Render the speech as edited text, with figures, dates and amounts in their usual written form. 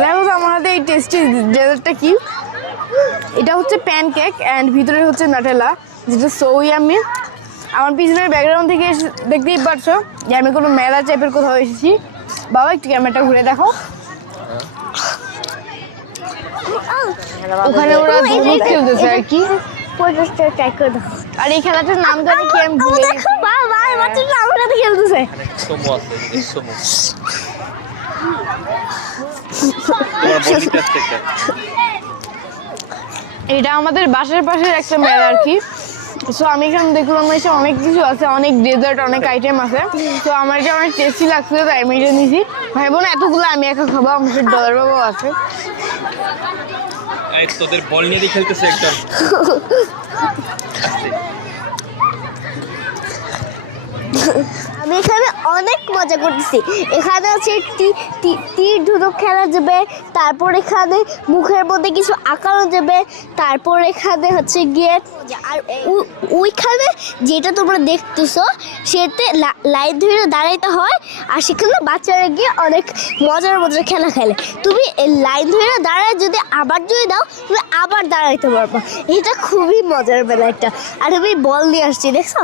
দেখো তো আমার হাতে এই টেস্টি ডেজার্টটা কি। এটা হচ্ছে প্যানকেক অ্যান্ড ভিতরে হচ্ছে নাটেলা, যেটা সো ইয়ামি। আমার পিছনের ব্যাকগ্রাউন্ড থেকে দেখতেই পারছো যে আমি কোনো মেলা টাইপের কোথাও এসেছি। বাবা একটু ক্যামেরাটা ঘুরে দেখো, ওখানে ওরা ধনুক খেলতেছে আর কি। আর এই খেলাটার নাম জানি কি আমি ভুলে গেছি। বাচ্চাটা আমার সাথে খেলতেছে। এটা আমাদের বাসার পাশের একটা মেলা আর কি। সো আমি এখানে দেখলাম এসে অনেক কিছু আছে, অনেক ডেজার্ট, অনেক আইটেম আছে। তো আমার এটা অনেক টেস্টি লাগছিল, তাই আমি এটা নিয়েছি। ভাই বোন এতগুলো আমি একা খাবো, আমার সাথে ডলার বাবাও আছে। তোদের বল নিয়ে খেলতেছে একদম। আমি এখানে অনেক মজা করতেছি। এখানে হচ্ছে তীর ধনুক খেলা যাবে, তারপর এখানে মুখের মধ্যে কিছু আঁকানো যাবে, তারপর এখানে হচ্ছে গিয়ে আর ওইখানে যেটা তোমরা দেখতেছো সেটাতে লাইন ধরে দাঁড়াইতে হয়। আর সেখানে বাচ্চারা গিয়ে অনেক মজার মজার খেলা খেলে। তুমি লাইন ধরে দাঁড়ায় যদি আবার দাও, তুমি আবার দাঁড়াইতে পারবা। এটা খুবই মজার বেলা একটা। আর আমি বল নিয়ে আসছি, দেখছো?